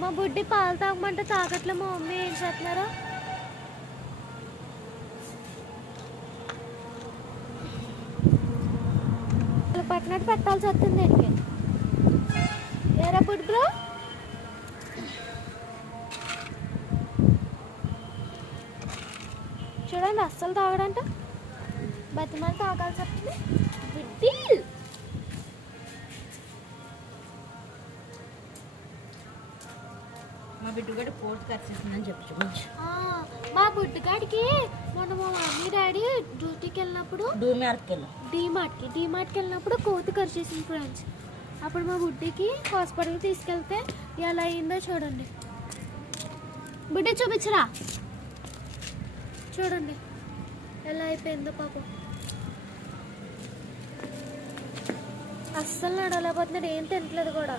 మా బుడ్డి పాలు తాగమంటే తాగట్లే. మా మమ్మీ ఏం చేస్తున్నారో. పట్టినట్టు పెట్టాల్సి వస్తుంది దీనికి. ఏరా బుడ్డి బ్రో, చూడండి అస్సలు తాగడంట. బతిమాలి తాగాల్సి వస్తుంది. బుడ్డి మా బిడ్డగాడు ఫోర్త్ ఖర్చేసిందని చెప్పు. మా బుడ్డిగాడికి మొన్న మా మమ్మీ డాడీ డ్యూటీకి వెళ్ళినప్పుడు డీమార్ట్కి వెళ్ళినప్పుడు కోతి కరిచేసింది ఫ్రెండ్స్. అప్పుడు మా బుడ్డికి హాస్పిటల్కి తీసుకెళ్తే ఎలా అయిందో చూడండి. బుడ్డి చూపించరా, చూడండి ఎలా అయిపోయిందో పాపం. అస్సలు నడవలేకపోతున్నాడు, ఏం తినట్లేదు కూడా.